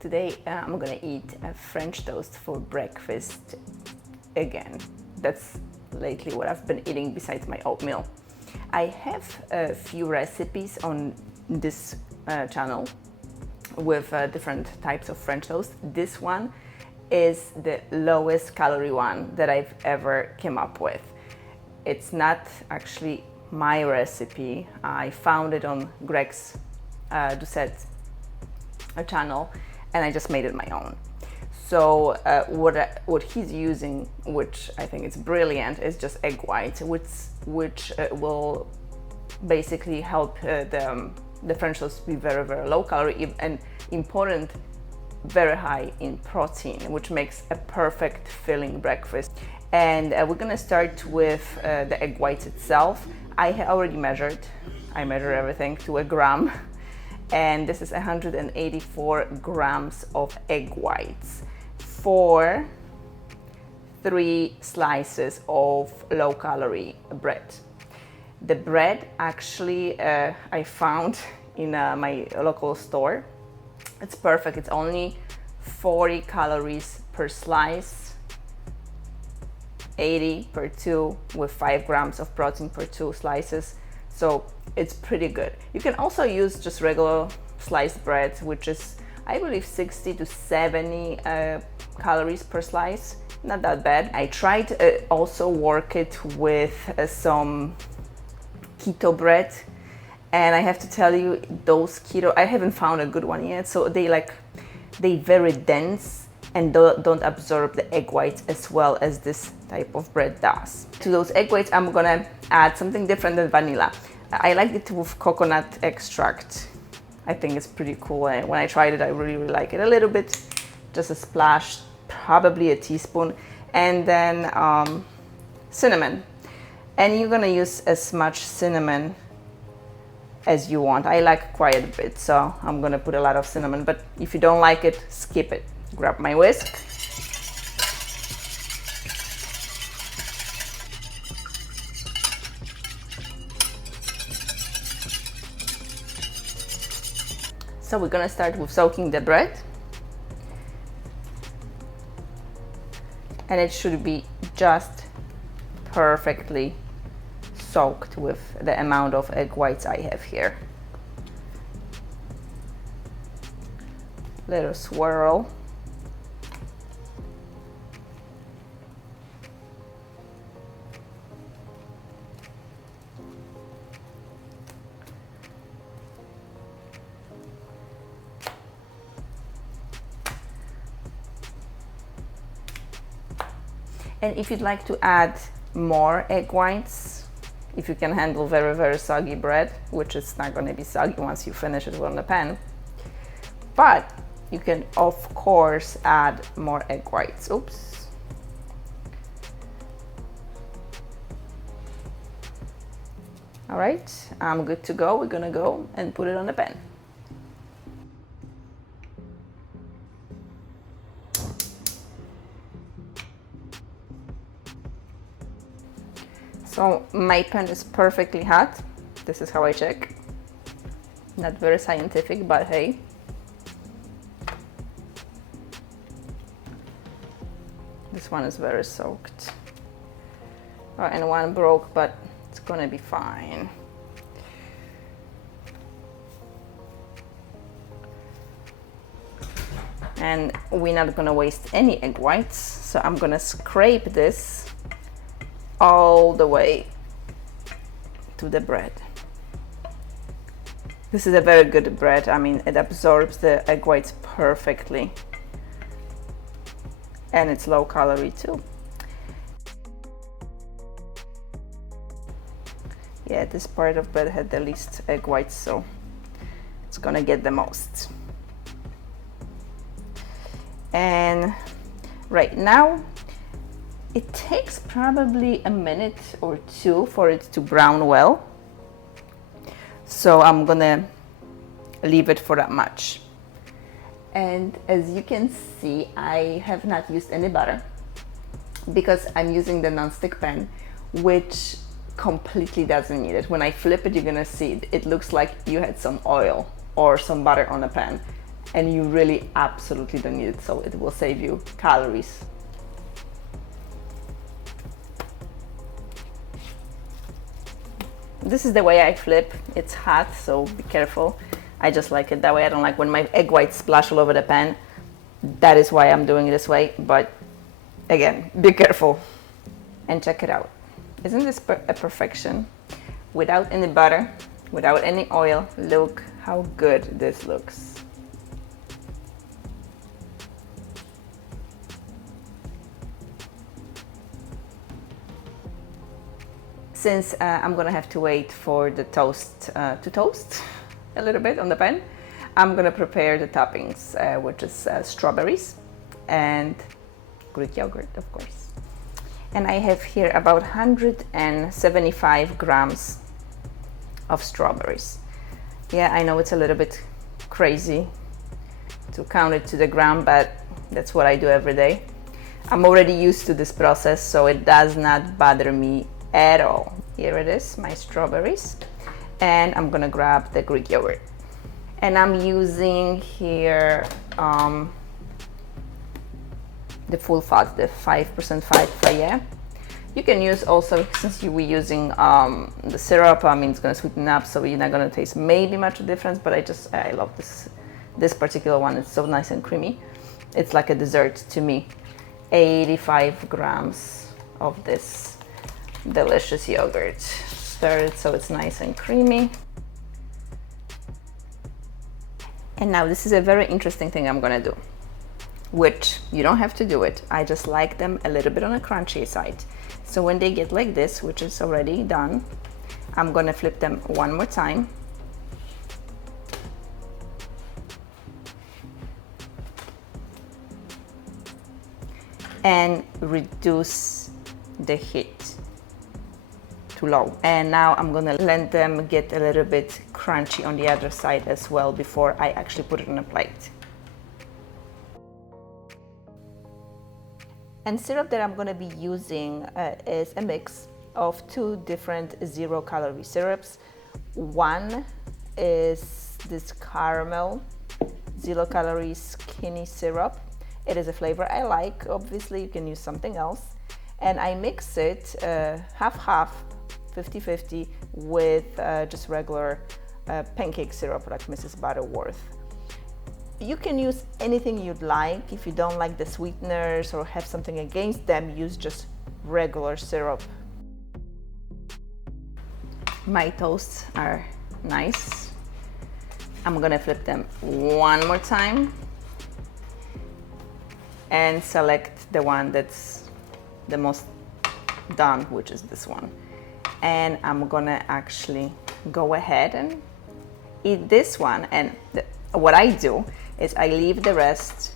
Today I'm gonna eat a French toast for breakfast again. That's lately what I've been eating besides my oatmeal. I have a few recipes on this channel with different types of French toast. This one is the lowest calorie one that I've ever came up with. It's not actually my recipe. I found it on Greg's Doucette's channel, and I just made it my own. So what he's using, which I think is brilliant, is just egg whites, which will basically help the French toast be very, very low calorie and important, very high in protein, which makes a perfect filling breakfast. And we're gonna start with the egg whites itself. I already measured. I measure everything to a gram. And this is 184 grams of egg whites for 3 slices of low-calorie bread. The bread actually I found in my local store. It's perfect. It's only 40 calories per slice, 80 per 2, with 5 grams of protein per 2 slices. So it's pretty good. You can also use just regular sliced bread, which is, I believe, 60 to 70 calories per slice. Not that bad. I tried also work it with some keto bread, and I have to tell you, those keto, I haven't found a good one yet. So they very dense and don't absorb the egg whites as well as this type of bread does. To those egg whites, I'm gonna add something different than vanilla. I like it with coconut extract. I think it's pretty cool. When I tried it, I really, really like it. A little bit, just a splash, probably a teaspoon, and then cinnamon. And you're gonna use as much cinnamon as you want. I like quite a bit, so I'm gonna put a lot of cinnamon, but if you don't like it, skip it. Grab my whisk. So we're gonna start with soaking the bread. And it should be just perfectly soaked with the amount of egg whites I have here. Little swirl. And if you'd like to add more egg whites, if you can handle very, very soggy bread, which is not going to be soggy once you finish it on the pan, but you can of course add more egg whites. Oops. All right, I'm good to go. We're gonna go and put it on the pan. So my pan is perfectly hot. This is how I check. Not very scientific, but hey. This one is very soaked. Oh, and one broke, but it's gonna be fine. And we're not gonna waste any egg whites, so I'm gonna scrape this all the way to the bread. This is a very good bread. I mean, it absorbs the egg whites perfectly. And it's low calorie too. Yeah, this part of bread had the least egg whites, so it's gonna get the most. And right now, it takes probably a minute or 2 for it to brown well. So I'm gonna leave it for that much. And as you can see, I have not used any butter because I'm using the non-stick pan, which completely doesn't need it. When I flip it, you're gonna see it looks like you had some oil or some butter on the pan. and you really absolutely don't need it, so it will save you calories. This is the way I flip. It's hot, so be careful. I just like it that way. I don't like when my egg whites splash all over the pan. That is why I'm doing it this way, but again, be careful. And check it out. Isn't this a perfection? Without any butter, without any oil. Look how good this looks. Since I'm gonna have to wait for the toast to toast a little bit on the pan, I'm gonna prepare the toppings, which is strawberries and Greek yogurt, of course. And I have here about 175 grams of strawberries. Yeah, I know it's a little bit crazy to count it to the gram, but that's what I do every day. I'm already used to this process, so it does not bother me at all. Here it is, my strawberries, and I'm gonna grab the Greek yogurt. And I'm using here the full fat, the 5% fat Fayet. You can use also, since you were using the syrup, I mean, it's gonna sweeten up, so you're not gonna taste maybe much difference, but I love this particular one. It's so nice and creamy. It's like a dessert to me. 85 grams of this delicious yogurt. Stir it so it's nice and creamy. And now this is a very interesting thing I'm gonna do, which you don't have to do it. I just like them a little bit on a crunchy side. So when they get like this, which is already done, I'm gonna flip them one more time. And reduce the heat to low. And now I'm gonna let them get a little bit crunchy on the other side as well before I actually put it on a plate. And syrup that I'm gonna be using is a mix of two different 0-calorie syrups. One is this caramel 0-calorie skinny syrup. It is a flavor I like. Obviously, you can use something else. And I mix it half-half, 50-50 with just regular pancake syrup like Mrs. Butterworth. You can use anything you'd like. If you don't like the sweeteners or have something against them, use just regular syrup. My toasts are nice. I'm gonna flip them one more time and select the one that's the most done, which is this one. And I'm gonna actually go ahead and eat this one. And what I do is I leave the rest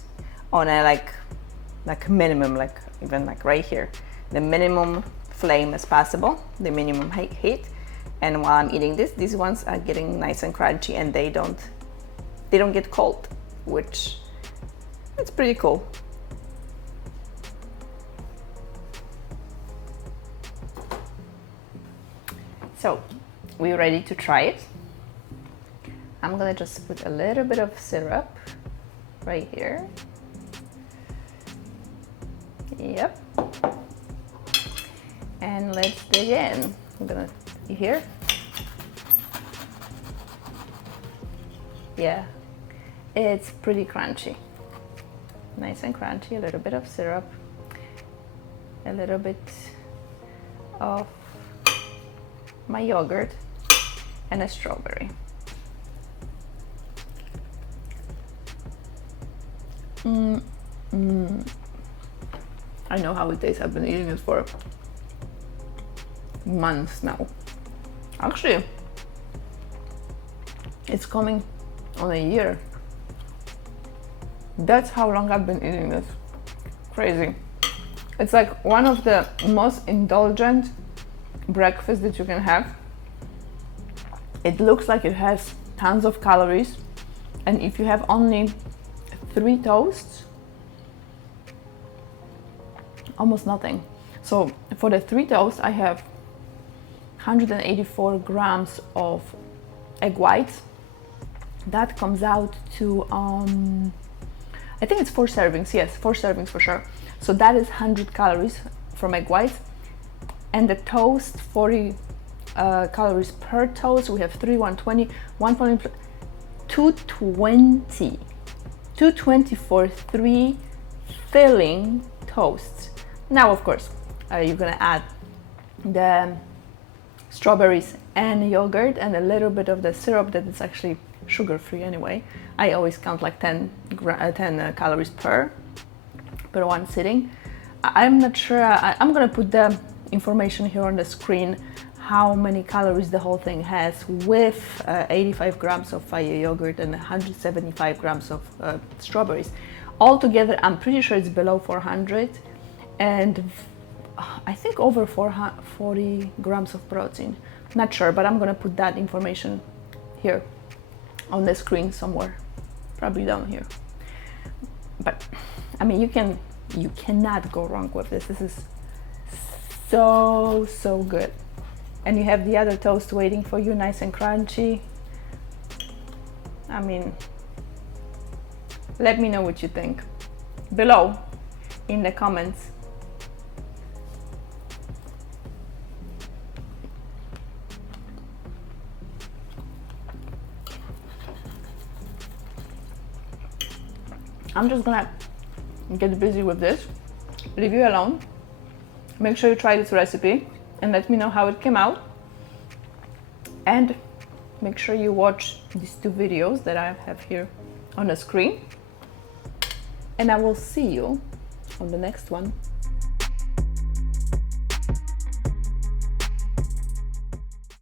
on a like minimum, like even like right here, the minimum flame as possible, the minimum heat. And while I'm eating this, these ones are getting nice and crunchy, and they don't get cold, which it's pretty cool. So we're ready to try it. I'm gonna just put a little bit of syrup right here. Yep. And let's dig in. I'm gonna, you hear? Yeah, it's pretty crunchy. Nice and crunchy, a little bit of syrup, a little bit of my yogurt, and a strawberry. I know how it tastes. I've been eating it for months now. Actually, it's coming on a year. That's how long I've been eating this. Crazy. It's like one of the most indulgent breakfasts that you can have. It looks like it has tons of calories, and if you have only 3 toasts, almost nothing. So for the 3 toasts, I have 184 grams of egg whites, that comes out to I think it's 4 servings. Yes, 4 servings for sure. So that is 100 calories from egg whites. And the toast, 40 calories per toast. We have 3, 120, 120, 220. 220 for 3 filling toasts. Now, of course, you're gonna add the strawberries and yogurt and a little bit of the syrup that is actually sugar-free anyway. I always count like 10 calories per one sitting. I'm not sure. I'm gonna put the information here on the screen how many calories the whole thing has with 85 grams of fire yogurt and 175 grams of strawberries. Altogether, I'm pretty sure it's below 400 and I think over 40 grams of protein. Not sure, but I'm gonna put that information here on the screen somewhere, probably down here. But I mean, you cannot go wrong with this. This is so good. And you have the other toast waiting for you, nice and crunchy. I mean, let me know what you think below in the comments. I'm just gonna get busy with this, leave you alone. Make sure you try this recipe and let me know how it came out. And make sure you watch these 2 videos that I have here on the screen. And I will see you on the next one.